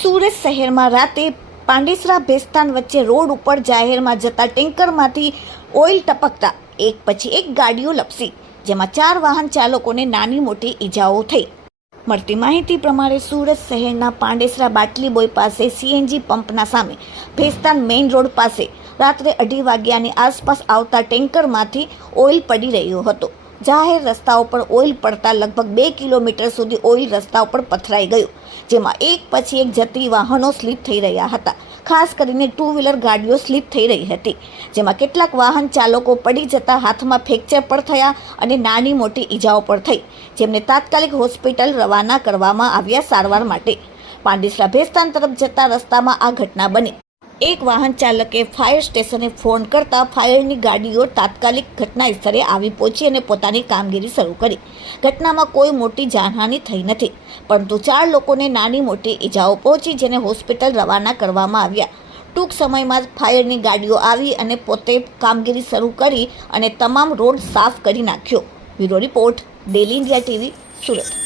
સુરત શહેરમાં રાતે પાંડેસરા ભેસ્તાન વચ્ચે રોડ ઉપર જાહેરમાં જતા ટેન્કરમાંથી ઓઇલ ટપકતા એક પછી એક ગાડીઓ લપસી, જેમાં 4 વાહન ચાલકોને નાની મોટી ઈજાઓ થઈ. મળતી માહિતી પ્રમાણે સુરત શહેરના પાંડેસરા બાટલી બોય પાસે સીએનજી પંપના સામે ભેસ્તાન મેઇન રોડ પાસે રાત્રે 2:30 વાગ્યાની આસપાસ આવતા ટેન્કરમાંથી ઓઇલ પડી રહ્યો હતો. જાહેર રસ્તાઓ પર ઓઇલ પડતા લગભગ 2 કિલોમીટર સુધી ઓઇલ રસ્તા ઉપર પથરાઈ ગયું, જેમાં એક પછી એક જતી વાહનો સ્લીપ થઈ રહ્યા હતા. ખાસ કરીને 2 વ્હીલર ગાડીઓ સ્લીપ થઈ રહી હતી, જેમાં કેટલાક વાહન ચાલકો પડી જતા હાથમાં ફ્રેક્ચર પણ થયા અને નાની મોટી ઈજાઓ પણ થઈ, જેમને તાત્કાલિક હોસ્પિટલ રવાના કરવામાં આવ્યા સારવાર માટે. પાંડેસરા ભેસ્તાન તરફ જતા રસ્તામાં આ ઘટના બની. એક વાહન ચાલકે ફાયર સ્ટેશને ફોન કરતા ફાયરની ગાડીઓ તાત્કાલિક ઘટના સ્થળે આવી પહોંચી અને પોતાની કામગીરી શરૂ કરી. ઘટનામાં કોઈ મોટી જાનહાનિ થઈ નથી, પરંતુ 4 લોકોને નાની મોટી ઈજાઓ પહોંચી, જેને હોસ્પિટલ રવાના કરવામાં આવ્યા. ટૂંક સમયમાં જ ફાયરની ગાડીઓ આવી અને પોતે કામગીરી શરૂ કરી અને તમામ રોડ સાફ કરી નાખ્યો. Bureau report, daily India TV, Surat.